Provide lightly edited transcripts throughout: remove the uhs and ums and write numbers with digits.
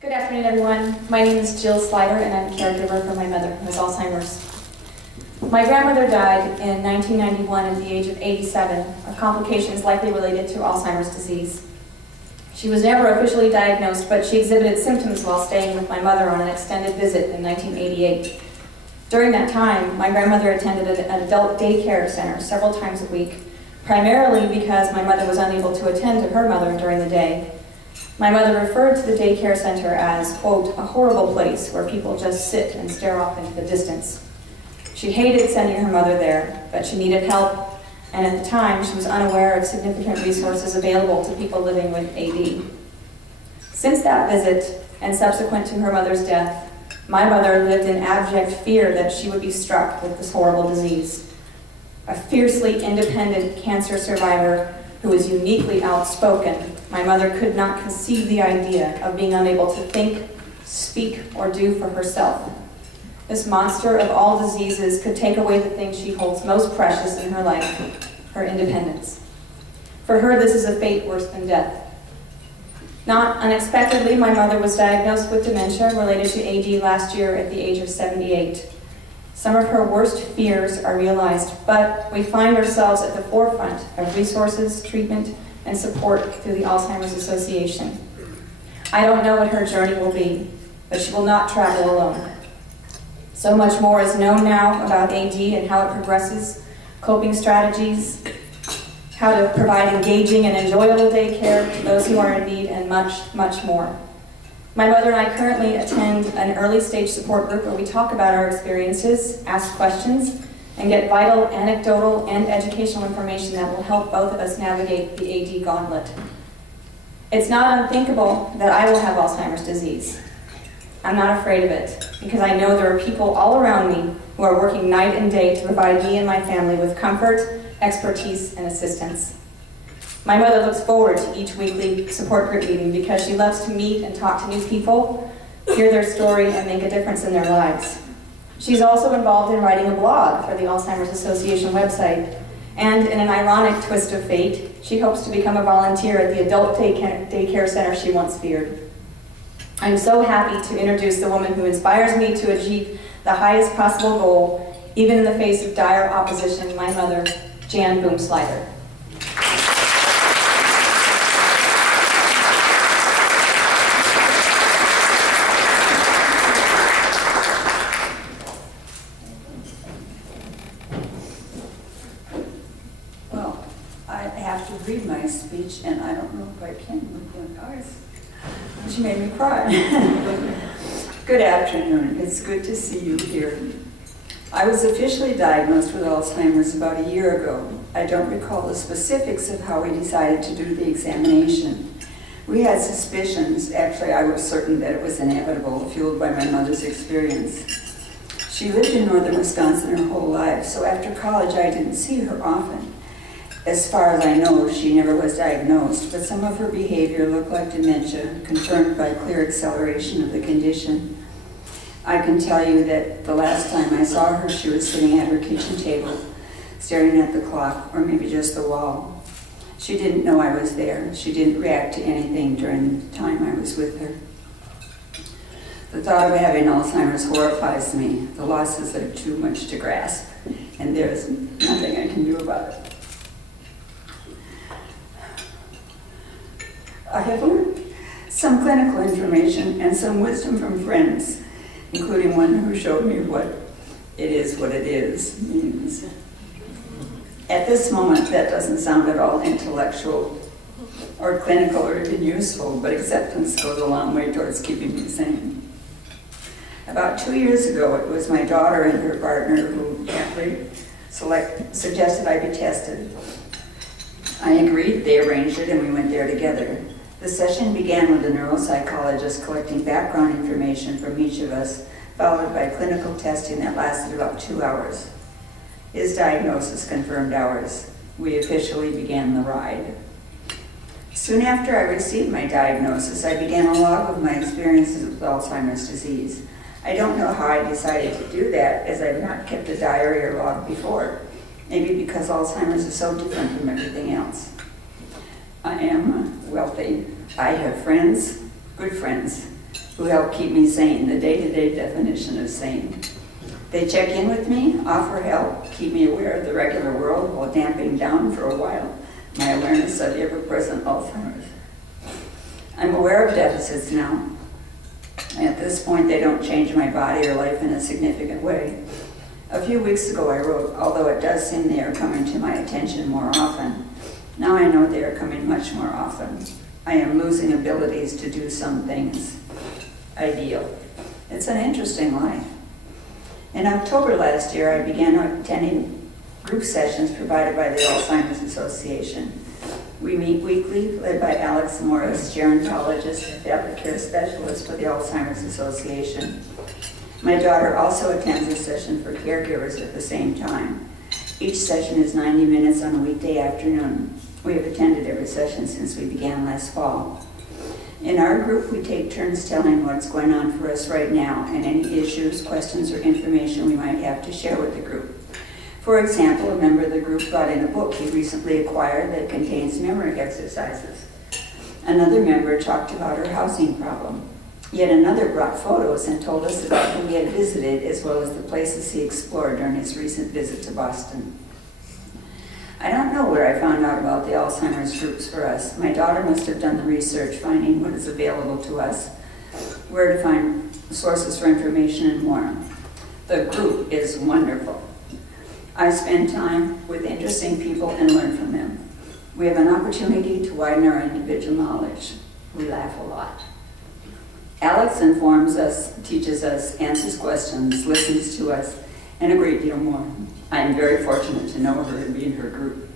Good afternoon, everyone. My name is Jill Slyter, and I'm a caregiver for my mother, who has Alzheimer's. My grandmother died in 1991 at the age of 87 of complications likely related to Alzheimer's disease. She was never officially diagnosed, but she exhibited symptoms while staying with my mother on an extended visit in 1988. During that time, my grandmother attended an adult daycare center several times a week, primarily because my mother was unable to attend to her mother during the day. My mother referred to the daycare center as, quote, a horrible place where people just sit and stare off into the distance. She hated sending her mother there, but she needed help, and at the time she was unaware of significant resources available to people living with AD. Since that visit, and subsequent to her mother's death, my mother lived in abject fear that she would be struck with this horrible disease. A fiercely independent cancer survivor who was uniquely outspoken, my mother could not conceive the idea of being unable to think, speak, or do for herself. This monster of all diseases could take away the thing she holds most precious in her life, her independence. For her, this is a fate worse than death. Not unexpectedly, my mother was diagnosed with dementia related to AD last year at the age of 78. Some of her worst fears are realized, but we find ourselves at the forefront of resources, treatment, and support through the Alzheimer's Association. I don't know what her journey will be, but she will not travel alone. So much more is known now about AD and how it progresses, coping strategies, how to provide engaging and enjoyable daycare to those who are in need, and much, much more. My mother and I currently attend an early stage support group where we talk about our experiences, ask questions, and get vital anecdotal and educational information that will help both of us navigate the AD gauntlet. It's not unthinkable that I will have Alzheimer's disease. I'm not afraid of it, because I know there are people all around me who are working night and day to provide me and my family with comfort, expertise, and assistance. My mother looks forward to each weekly support group meeting because she loves to meet and talk to new people, hear their story, and make a difference in their lives. She's also involved in writing a blog for the Alzheimer's Association website, and in an ironic twist of fate, she hopes to become a volunteer at the adult daycare center she once feared. I'm so happy to introduce the woman who inspires me to achieve the highest possible goal, even in the face of dire opposition, my mother, Jan Boomsliter. Well, I have to read my speech, and I don't know if I can with my eyes. She made me cry. Good afternoon. It's good to see you here. I was officially diagnosed with Alzheimer's about a year ago. I don't recall the specifics of how we decided to do the examination. We had suspicions. Actually, I was certain that it was inevitable, fueled by my mother's experience. She lived in northern Wisconsin her whole life, so after college I didn't see her often. As far as I know, she never was diagnosed, but some of her behavior looked like dementia, confirmed by clear acceleration of the condition. I can tell you that the last time I saw her, she was sitting at her kitchen table, staring at the clock, or maybe just the wall. She didn't know I was there. She didn't react to anything during the time I was with her. The thought of having Alzheimer's horrifies me. The losses are too much to grasp, and there's nothing I can do about it. I have learned some clinical information and some wisdom from friends, including one who showed me what it is means. At this moment, that doesn't sound at all intellectual or clinical or even useful, but acceptance goes a long way towards keeping me sane. About 2 years ago, it was my daughter and her partner who aptly suggested I be tested. I agreed, they arranged it, and we went there together. The session began with a neuropsychologist collecting background information from each of us, followed by clinical testing that lasted about 2 hours. His diagnosis confirmed ours. We officially began the ride. Soon after I received my diagnosis, I began a log of my experiences with Alzheimer's disease. I don't know how I decided to do that, as I've not kept a diary or log before. Maybe because Alzheimer's is so different from everything else. I am wealthy. I have friends, good friends, who help keep me sane, the day-to-day definition of sane. They check in with me, offer help, keep me aware of the regular world while damping down for a while my awareness of ever-present Alzheimer's. I'm aware of deficits now. At this point, they don't change my body or life in a significant way. A few weeks ago I wrote, although it does seem they are coming to my attention more often, now I know they are coming much more often. I am losing abilities to do some things. Ideal. It's an interesting life. In October last year, I began attending group sessions provided by the Alzheimer's Association. We meet weekly, led by Alex Morris, gerontologist and family care specialist for the Alzheimer's Association. My daughter also attends a session for caregivers at the same time. Each session is 90 minutes on a weekday afternoon. We have attended every session since we began last fall. In our group, we take turns telling what's going on for us right now and any issues, questions, or information we might have to share with the group. For example, a member of the group brought in a book he recently acquired that contains memory exercises. Another member talked about her housing problem. Yet another brought photos and told us about who he had visited as well as the places he explored during his recent visit to Boston. I don't know where I found out about the Alzheimer's groups for us. My daughter must have done the research, finding what is available to us, where to find sources for information and more. The group is wonderful. I spend time with interesting people and learn from them. We have an opportunity to widen our individual knowledge. We laugh a lot. Alex informs us, teaches us, answers questions, listens to us, and a great deal more. I am very fortunate to know her and be in her group.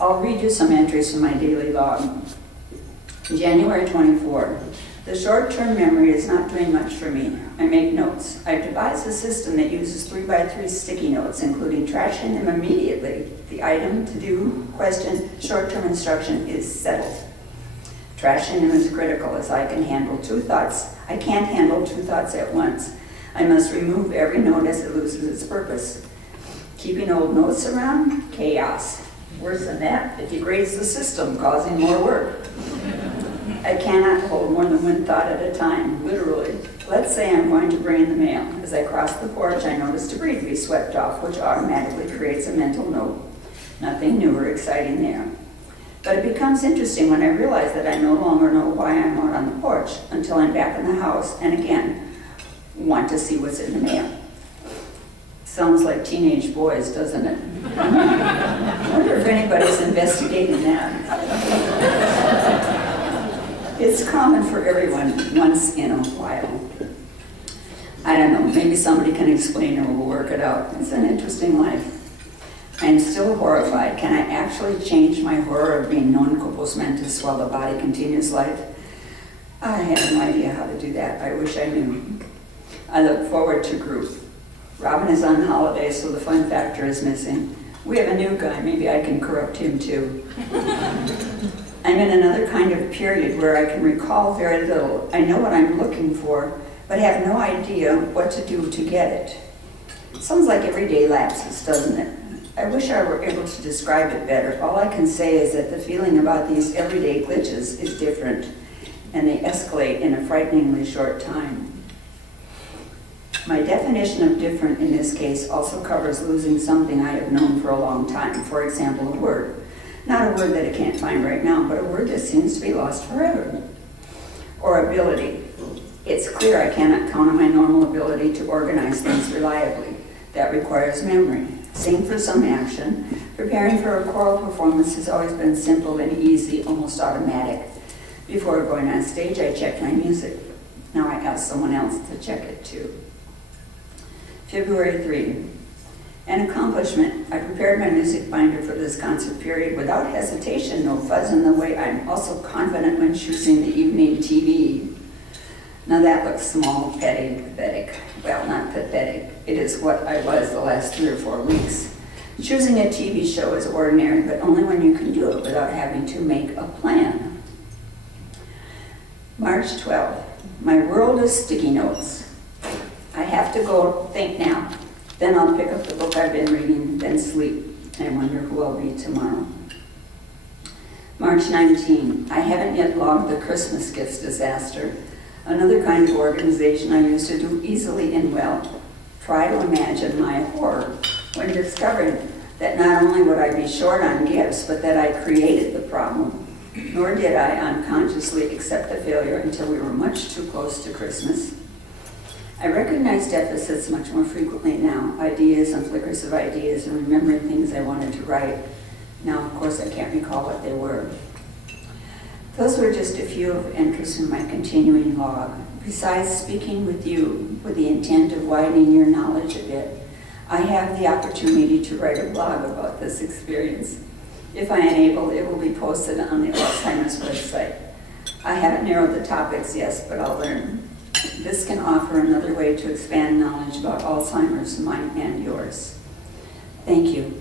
I'll read you some entries from my daily log. January 24. The short-term memory is not doing much for me. I make notes. I've devised a system that uses 3x3 sticky notes, including trashing them immediately. The item, to-do, question, short-term instruction is settled. Trashing them is critical as I can't handle two thoughts at once. I must remove every note as it loses its purpose. Keeping old notes around? Chaos. Worse than that, it degrades the system, causing more work. I cannot hold more than one thought at a time, literally. Let's say I'm going to bring in the mail. As I cross the porch, I notice debris to be swept off, which automatically creates a mental note. Nothing new or exciting there. But it becomes interesting when I realize that I no longer know why I'm out on the porch until I'm back in the house and again want to see what's in the mail. Sounds like teenage boys, doesn't it? I wonder if anybody's investigating that. It's common for everyone once in a while. I don't know, maybe somebody can explain or we'll work it out. It's an interesting life. I am still horrified. Can I actually change my horror of being non corpus mentis while the body continues life? I have no idea how to do that. I wish I knew. I look forward to group. Robin is on holiday, so the fun factor is missing. We have a new guy. Maybe I can corrupt him too. I'm in another kind of period where I can recall very little. I know what I'm looking for, but have no idea what to do to get it. It sounds like everyday lapses, doesn't it? I wish I were able to describe it better. All I can say is that the feeling about these everyday glitches is different, and they escalate in a frighteningly short time. My definition of different in this case also covers losing something I have known for a long time. For example, a word. Not a word that I can't find right now, but a word that seems to be lost forever. Or ability. It's clear I cannot count on my normal ability to organize things reliably. That requires memory. Same for some action. Preparing for a choral performance has always been simple and easy, almost automatic. Before going on stage, I checked my music. Now I ask someone else to check it too. February 3. An accomplishment. I prepared my music binder for this concert period without hesitation, no fuzz in the way. I'm also confident when choosing the evening TV. Now that looks small, petty, pathetic. Well, not pathetic. It is what I was the last 3 or 4 weeks. Choosing a TV show is ordinary, but only when you can do it without having to make a plan. March 12th. My world is sticky notes. I have to go think now. Then I'll pick up the book I've been reading, then sleep. I wonder who I'll be tomorrow. March 19. I haven't yet logged the Christmas gifts disaster. Another kind of organization I used to do easily and well. Try to imagine my horror when discovering that not only would I be short on gifts, but that I created the problem. Nor did I unconsciously accept the failure until we were much too close to Christmas. I recognize deficits much more frequently now, ideas and flickers of ideas, and remembering things I wanted to write. Now, of course, I can't recall what they were. Those were just a few of interest in my continuing log. Besides speaking with you with the intent of widening your knowledge a bit, I have the opportunity to write a blog about this experience. If I am able, it will be posted on the Alzheimer's website. I haven't narrowed the topics yet, but I'll learn. This can offer another way to expand knowledge about Alzheimer's, mine and yours. Thank you.